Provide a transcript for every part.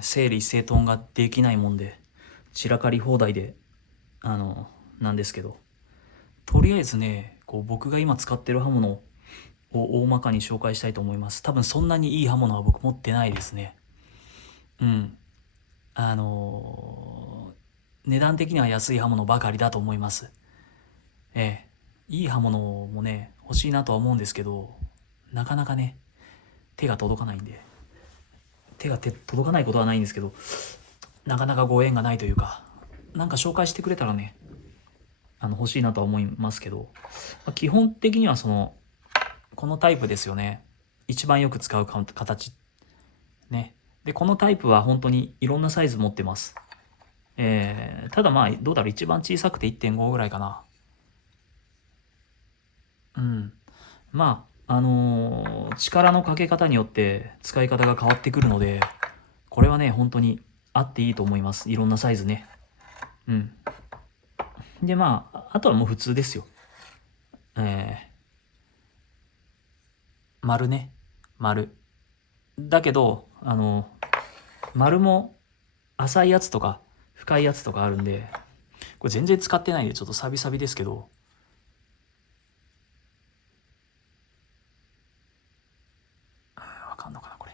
整理整頓ができないもんで散らかり放題でなんですけど、とりあえずねこう僕が今使ってる刃物を大まかに紹介したいと思います。多分そんなにいい刃物は僕持ってないですね。うん。値段的には安い刃物ばかりだと思います。えいい刃物もね欲しいなとは思うんですけど、なかなかね手が届かないんで、届かないことはないんですけど、なかなかご縁がないというか、なんか紹介してくれたらね欲しいなとは思いますけど、基本的にはこのタイプですよね。一番よく使う形ね。でこのタイプは本当にいろんなサイズ持ってます。ただまあどうだろう、一番小さくて 1.5 ぐらいかな。うん。まあ力のかけ方によって使い方が変わってくるので、これはね本当にあっていいと思います。いろんなサイズね。うん。でまああとはもう普通ですよ。丸ね。丸だけど丸も浅いやつとか深いやつとかあるんで、これ全然使ってないんでちょっとサビサビですけど、わかんのかなこれ。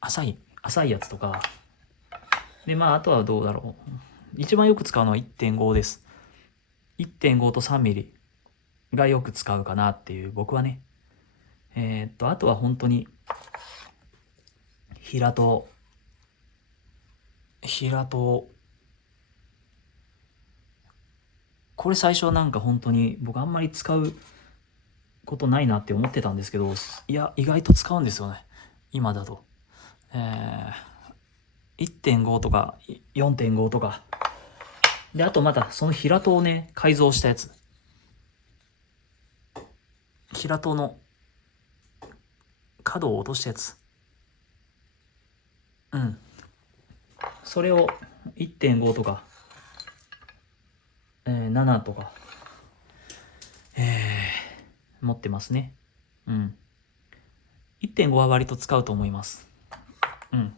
浅いやつとかで、まああとはどうだろう、一番よく使うのは 1.5 です。1.5 と3ミリがよく使うかなっていう、僕はね。あとは本当に平戸平戸これ最初なんか本当に僕あんまり使うことないなって思ってたんですけど、いや意外と使うんですよね今だと。1.5 とか 4.5 とかで、あとまたその平戸をね改造したやつ、平戸の角を落としたやつ、うん、それを 1.5 とか、7とか、持ってますね。うん。1.5 は割と使うと思います。うん。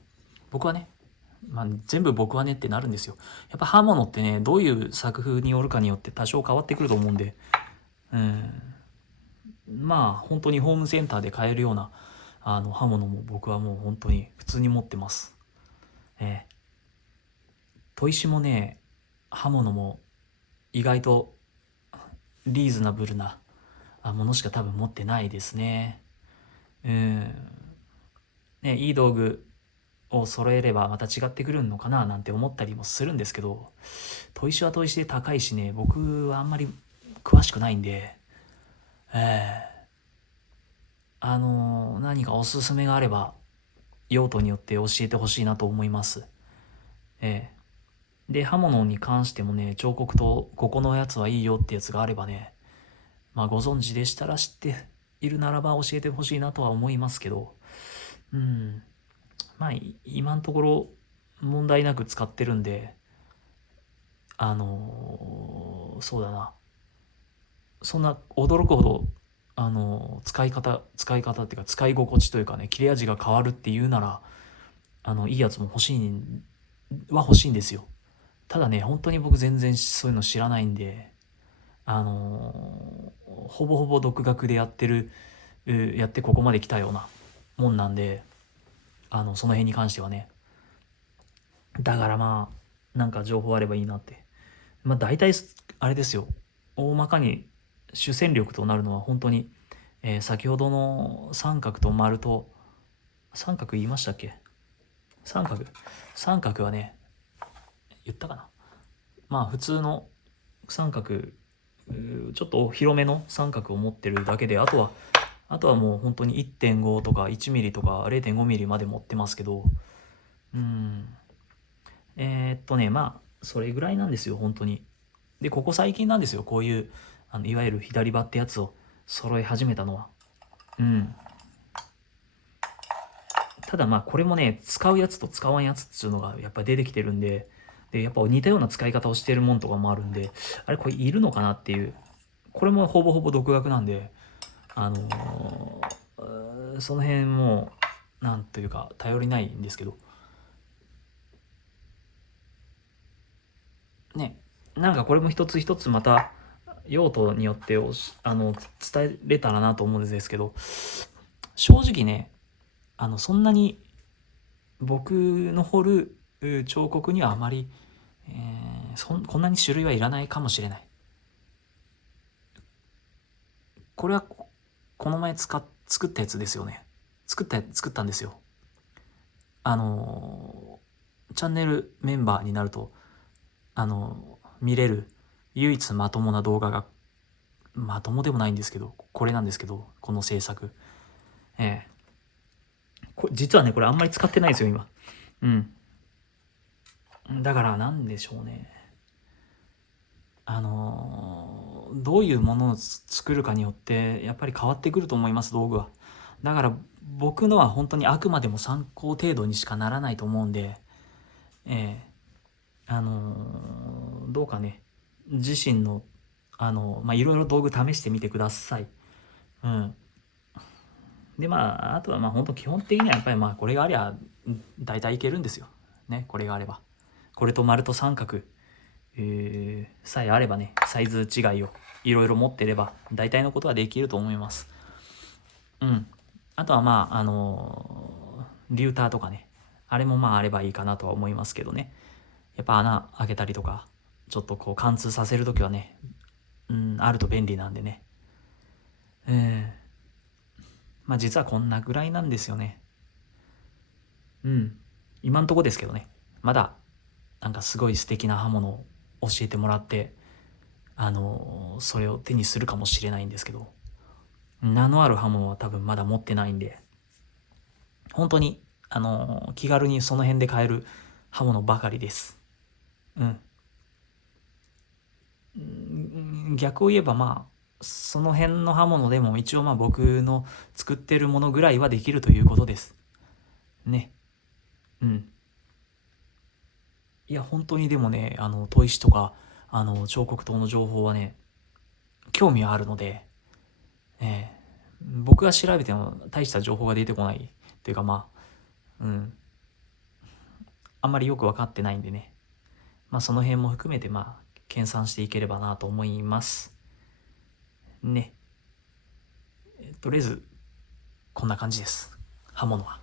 僕はね、まあ、全部僕はねってなるんですよ。やっぱ刃物ってね、どういう作風によるかによって多少変わってくると思うんで、うん。まあ、本当にホームセンターで買えるような、刃物も僕はもう本当に普通に持ってます。えー、砥石もね、刃物も意外とリーズナブルなものしか多分持ってないですね。うん。ね、いい道具を揃えればまた違ってくるのかななんて思ったりもするんですけど、砥石は砥石で高いしね、僕はあんまり詳しくないんで、何かおすすめがあれば用途によって教えてほしいなと思います。えで刃物に関してもね、彫刻とここのやつはいいよってやつがあればね、まあご存知でしたら知っているならば教えてほしいなとは思いますけど、うん、まあ今のところ問題なく使ってるんで、そうだな、そんな驚くほど使い方っていうか使い心地というかね、切れ味が変わるっていうならいいやつも欲しいんですよ。ただね本当に僕全然そういうの知らないんで、ほぼほぼ独学でやってここまで来たようなもんなんで、その辺に関してはね、だからまあなんか情報あればいいなって。まあ大体あれですよ、大まかに主戦力となるのは本当に、先ほどの三角と丸と、三角言いましたっけ？三角三角はね言ったかな。まあ普通の三角、ちょっと広めの三角を持ってるだけで、あとはもう本当に 1.5 とか1ミリとか 0.5 ミリまで持ってますけど、うん、まあそれぐらいなんですよ本当に。でここ最近なんですよ、こういういわゆる左刃ってやつを揃え始めたのは。うん。ただまあこれもね、使うやつと使わんやつっていうのがやっぱり出てきてるんで、やっぱ似たような使い方をしてるもんとかもあるんで、あれこれいるのかなっていう、これもほぼほぼ独学なんで、その辺もなんというか頼りないんですけど、ね、なんかこれも一つ一つまた用途によって伝えれたらなと思うんですけど、正直ね、そんなに僕の彫る彫刻にはあまり、こんなに種類はいらないかもしれない。これはこの前作ったやつですよね。作ったんですよ。チャンネルメンバーになると見れる唯一まともな動画が、まともでもないんですけど、これなんですけど、この制作。実はね、これあんまり使ってないですよ、今。うん。だからなんでしょうね。どういうものを作るかによってやっぱり変わってくると思います、道具は。だから僕のは本当にあくまでも参考程度にしかならないと思うんで、えどうかね、自身のいろいろ道具試してみてください。うん。であとは本当基本的にはやっぱりこれがありゃ大体いけるんですよ。ね、これがあれば。これと丸と三角、さえあればね、サイズ違いをいろいろ持ってれば大体のことはできると思います。うん。あとはリューターとかね、あれもあればいいかなとは思いますけどね。やっぱ穴開けたりとか、ちょっとこう貫通させるときはね、あると便利なんでね。実はこんなぐらいなんですよね。うん。今んとこですけどね。まだ、なんかすごい素敵な刃物を教えてもらって、それを手にするかもしれないんですけど、名のある刃物は多分まだ持ってないんで、本当に、気軽にその辺で買える刃物ばかりです。うん。逆を言えばその辺の刃物でも一応僕の作ってるものぐらいはできるということです。ね。うん。いや、本当にでもね、砥石とか、彫刻刀の情報はね、興味はあるので、え僕が調べても大した情報が出てこないというかうん、あんまりよく分かってないんでね、その辺も含めて研鑽していければなと思います。ね。とりあえず、こんな感じです。刃物は。